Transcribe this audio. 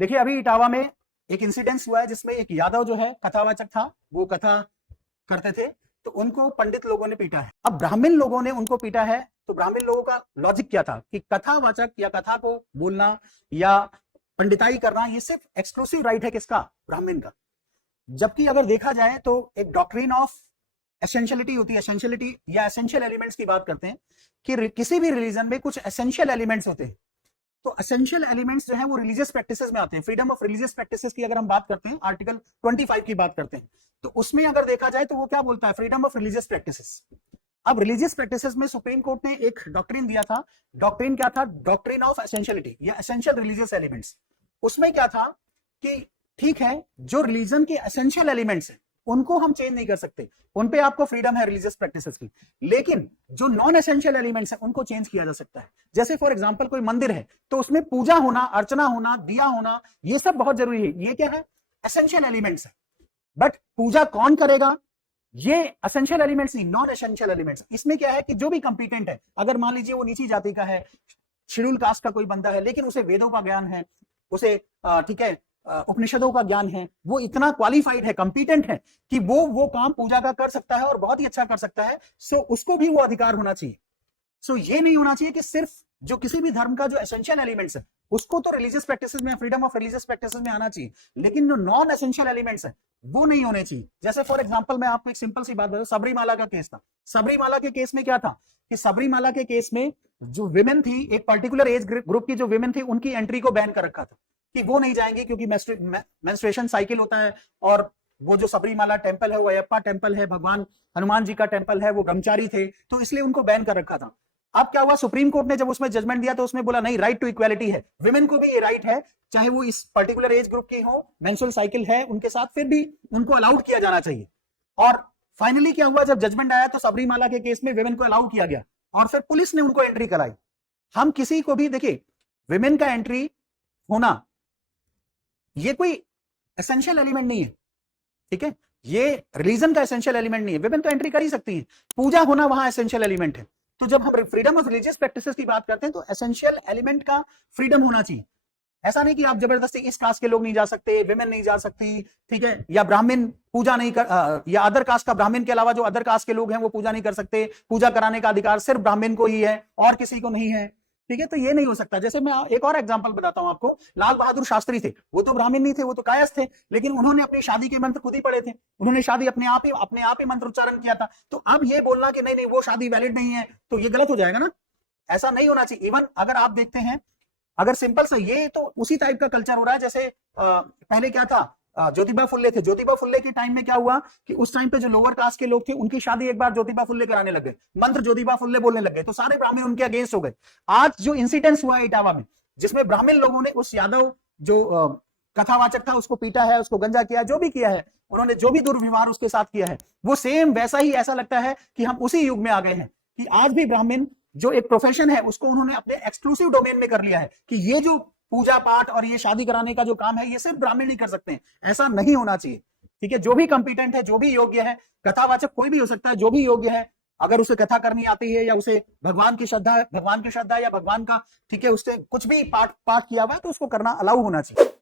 देखिए अभी इटावा में एक इंसिडेंस हुआ है जिसमें एक यादव जो है कथावाचक था, वो कथा करते थे, तो उनको पंडित लोगों ने पीटा है। अब ब्राह्मण लोगों ने उनको पीटा है, तो ब्राह्मण लोगों का लॉजिक क्या था कि कथावाचक या कथा को बोलना या पंडिताई करना ये सिर्फ एक्सक्लूसिव राइट है किसका? ब्राह्मण का। जबकि अगर देखा जाए तो एक डॉक्ट्रिन ऑफ एसेंशियलिटी होती है, एसेंशियलिटी या एसेंशियल एलिमेंट्स की बात करते हैं कि किसी भी रिलीजन में कुछ एसेंशियल एलिमेंट्स होते हैं। तो एसेंशियल एलिमेंट्स जो है वो रिलीजियस प्रैक्टिसेस में आते हैं। फ्रीडम ऑफ रिलीजियस प्रैक्टिसेस की अगर हम बात करते हैं, आर्टिकल 25 की बात करते हैं, तो उसमें अगर देखा जाए तो वो क्या बोलता है? Freedom of religious practices. अब रिलीजियस प्रैक्टिसेस में सुप्रीम कोर्ट ने एक डॉक्ट्रिन दिया था। डॉक्ट्रिन क्या था? डॉक्ट्रिन ऑफ एसेंशियलिटी या एसेंशियल रिलीजियस एलिमेंट्स। उसमें क्या था कि ठीक है, जो रिलीजन के एसेंशियल एलिमेंट्स हैं उनको हम चेंज नहीं कर सकते, उन पे आपको फ्रीडम है रिलीजियस प्रैक्टिसेस की, लेकिन जो नॉन एसेंशियल एलिमेंट्स हैं उनको चेंज किया जा सकता है। जैसे फॉर एग्जांपल कोई मंदिर है तो उसमें पूजा होना, अर्चना होना, दिया होना, ये सब बहुत जरूरी है। ये क्या है? एसेंशियल एलिमेंट्स है। बट पूजा कौन करेगा? ये एसेंशियल एलिमेंट्स नहीं, नॉन एसेंशियल एलिमेंट्स। इसमें क्या है कि जो भी कंपिटेंट है, अगर मान लीजिए वो नीची जाति का है, शेड्यूल कास्ट का कोई बंदा है, लेकिन उसे वेदों का ज्ञान है, उसे ठीक है उपनिषदों का ज्ञान है, वो इतना क्वालिफाइड है, कंपिटेंट है कि वो काम पूजा का कर सकता है और बहुत ही अच्छा कर सकता है, सो उसको भी वो अधिकार होना चाहिए। सो ये नहीं होना चाहिए कि सिर्फ जो किसी भी धर्म का जो एसेंशियल एलिमेंट्स है उसको तो रिलीजियस प्रैक्टिसेस में, फ्रीडम ऑफ रिलीजियस प्रैक्टिसेस में आना चाहिए, लेकिन जो नॉन एसेंशियल एलिमेंट्स है वो नहीं होने चाहिए। जैसे फॉर एग्जांपल मैं आपको एक सिंपल सी बात बताऊं, सबरीमाला का केस था। सबरीमाला के केस में क्या था कि सबरीमाला के केस में जो विमेन थी, एक पर्टिकुलर एज ग्रुप की जो विमेन थी, उनकी एंट्री को बैन कर रखा था कि वो नहीं जाएंगे क्योंकि मेंस्ट्रुएशन साइकिल होता है, और वो जो सबरीमाला टेंपल है वो अयप्पा टेंपल है, भगवान हनुमान जी का टेंपल है, वो ब्रह्मचारी थे, तो इसलिए उनको बैन कर रखा था। अब क्या हुआ, सुप्रीम कोर्ट ने जब उसमें जजमेंट दिया तो उसमें बोला नहीं, राइट टू इक्वालिटी है, विमेन को भी ये राइट है, चाहे वो इस पर्टिकुलर एज ग्रुप की हो, मेंस्ट्रुअल साइकिल है उनके साथ, फिर भी उनको अलाउड किया जाना चाहिए। और फाइनली क्या हुआ, जब जजमेंट आया तो सबरीमाला के केस में विमेन को अलाउ किया गया और फिर पुलिस ने उनको एंट्री कराई। हम किसी को भी देखिए, विमेन का एंट्री होना ये कोई एसेंशियल एलिमेंट नहीं है, ठीक है, ये रिलीजन का एसेंशियल एलिमेंट नहीं है, विमेन तो एंट्री कर ही सकती है। पूजा होना वहां एसेंशियल एलिमेंट है। तो जब हम फ्रीडम ऑफ रिलीजियस प्रैक्टिसेस की बात करते हैं तो एसेंशियल एलिमेंट का फ्रीडम होना चाहिए। ऐसा नहीं कि आप जबरदस्ती इस कास्ट के लोग नहीं जा सकते, विमेन नहीं जा सकती, ठीक है, या ब्राह्मण पूजा नहीं कर, या अदर कास्ट का, ब्राह्मण के अलावा जो अदर कास्ट के लोग हैं वो पूजा नहीं कर सकते, पूजा कराने का अधिकार सिर्फ ब्राह्मण को ही है और किसी को नहीं है, ठीक है, तो ये नहीं हो सकता। जैसे मैं एक और एग्जांपल बताता हूं आपको, लाल बहादुर शास्त्री थे, वो तो ब्राह्मण नहीं थे, वो तो कायस्थ थे, लेकिन उन्होंने अपनी शादी के मंत्र खुद ही पढ़े थे, उन्होंने शादी अपने आप ही मंत्र उच्चारण किया था। तो अब ये बोलना कि नहीं नहीं वो शादी वैलिड नहीं है, तो ये गलत हो जाएगा ना, ऐसा नहीं होना चाहिए। इवन अगर आप देखते हैं, अगर सिंपल से, ये तो उसी टाइप का कल्चर हो रहा है जैसे पहले क्या था, ज्योतिबा फुल्ले थे, ज्योतिबा फुल्ले के टाइम में क्या हुआ कि उस टाइम पे जो लोअर कास्ट के लोग थे उनकी शादी एक बार ज्योतिबा फुल्ले कराने लगे, मंत्र ज्योतिबा फुल्ले बोलने लगे, तो सारे ब्राह्मण उनके अगेंस्ट हो गए। आज जो इंसिडेंस हुआ है इटावा में, जिसमें ब्राह्मण लोगों ने उस यादव जो कथावाचक था उसको पीटा है, उसको गंजा किया, जो भी किया है, उन्होंने जो भी दुर्व्यवहार उसके साथ किया है, वो सेम वैसा ही, ऐसा लगता है कि हम उसी युग में आ गए हैं कि आज भी ब्राह्मण जो एक प्रोफेशन है उसको उन्होंने अपने एक्सक्लूसिव डोमेन में कर लिया है कि ये जो पूजा पाठ और ये शादी कराने का जो काम है ये सिर्फ ब्राह्मण ही कर सकते हैं। ऐसा नहीं होना चाहिए, ठीक है। जो भी कंपिटेंट है, जो भी योग्य है, कथावाचक कोई भी हो सकता है, जो भी योग्य है, अगर उसे कथा करनी आती है या उसे भगवान की श्रद्धा या भगवान का, ठीक है, उससे कुछ भी पाठ किया हुआ है तो उसको करना अलाउ होना चाहिए।